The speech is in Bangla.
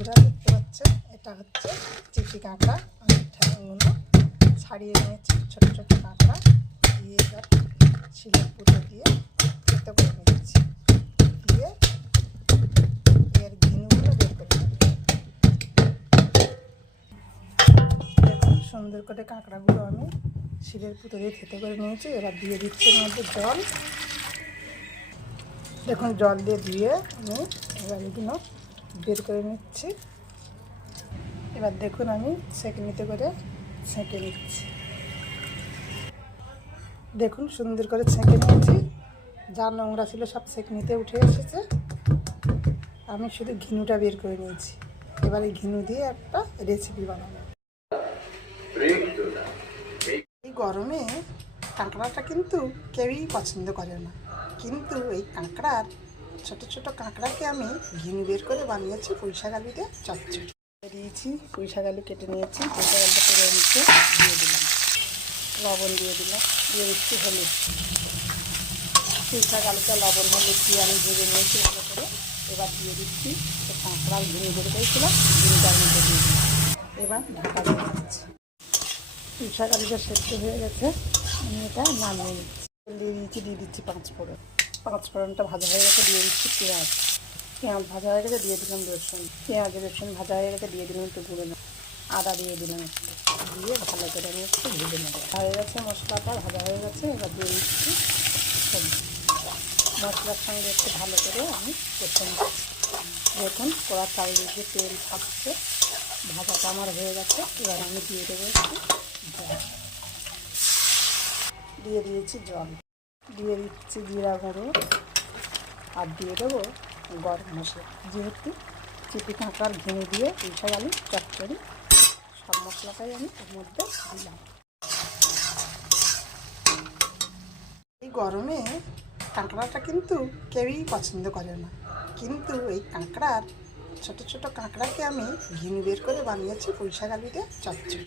বন্ধুরা দেখতে পাচ্ছেন এটা হচ্ছে চিপি কাঁকড়া। আমি ঠ্যাংগুলো ছাড়িয়ে নিয়েছি, ছোট ছোট কাঁকড়া। দিয়ে এবার শিলের পুঁতো দিয়ে তেতো করে নিয়েছি দিয়ে এর ঘিনুগুলো বের করে। দেখুন, সুন্দর করে কাঁকড়াগুলো আমি শিলের পুঁতো দিয়ে খেতে করে নিয়েছি। এবার দিয়ে দিচ্ছি মধ্যে জল। দেখুন, জল দিয়ে দিয়ে আমি এবার এগুলো বের করে নিচ্ছি। এবার দেখুন আমি সেঁকনিতে করে ছেঁকে নিচ্ছি। দেখুন সুন্দর করে ছেঁকে নিয়েছি। যা নোংরা ছিল সব সেঁকনিতে উঠে এসেছে। আমি শুধু ঘিনুটা বের করে নিয়েছি। এবার ঘিনু দিয়ে একটা রেসিপি বানাবো। এই গরমে কাঁকড়াটা কিন্তু কেউই পছন্দ করে না। কিন্তু এই কাঁকড়ার ছোট ছোট কাঁকড়াকে আমি ঘিনু বের করে বানিয়েছি পুঁইশাক আলু দিয়ে চচ্চড়ি। দিয়েছি, পুঁইশাক আলু কেটে নিয়েছি, পুঁইশাক আলুটা করে নিচ্ছে দিয়ে দিলাম। লবণ দিয়ে দিলাম, দিয়ে দিচ্ছি হলুদ। পুঁইশাক আলুটা লবণ, হলুদ দিয়ে আমি ভেজে নিয়েছি ভালো করে। এবার দিয়ে দিচ্ছি কাঁকড়া, ঘিনু বের করেছিলাম ঘিনুটার মধ্যে দিয়ে দিলাম এবার ঢাকা দিয়ে দিচ্ছি। পুঁইশাক আলুটা সেদ্ধ হয়ে গেছে, আমি এটা নামিয়ে নিচ্ছি। দিয়ে দিচ্ছি দিয়ে দিচ্ছি পাঁচ ফোড়ন। পাঁচ ফোড়নটা ভাজা হয়ে গেছে, দিয়ে দিচ্ছি পেঁয়াজ। পেঁয়াজ ভাজা হয়ে গেছে, দিয়ে দিলাম রসুন। পেঁয়াজ, রসুন ভাজা হয়ে গেছে, দিয়ে দিলাম একটু গুঁড়ো আদা দিয়ে দিলাম একটু। দিয়ে ভালো করে আমি একটু ভেজে নেব। হয়ে গেছে মশলাটা, ভাজা হয়ে গেছে, এবার দিয়ে দিচ্ছি সবজি মশলার সঙ্গে একটু ভালো করে আমি নিচ্ছি দেখুন, কড়া চারিদিকে তেল থাকছে ভাজাটা আমার হয়ে গেছে, এবার আমি দিয়ে দেবো একটু দিয়ে দিয়েছি জল। দিয়ে দিচ্ছি জিরা গুঁড়ো আর দিয়ে দেবো গরম মশলা। যেহেতু চিপি কাঁকড়ার ঘিনে দিয়ে উঠে আলু চচ্চড়ি, সব মশলাটাই আমি এর মধ্যে দিলাম। এই গরমে কাঁকড়াটা কিন্তু কেউই পছন্দ করে না। কিন্তু এই কাঁকড়ার ছোট ছোট কাঁকড়াকে আমি ঘিনু বের করে বানিয়েছি পুঁইশাক আলু দিয়ে চচ্চড়ি।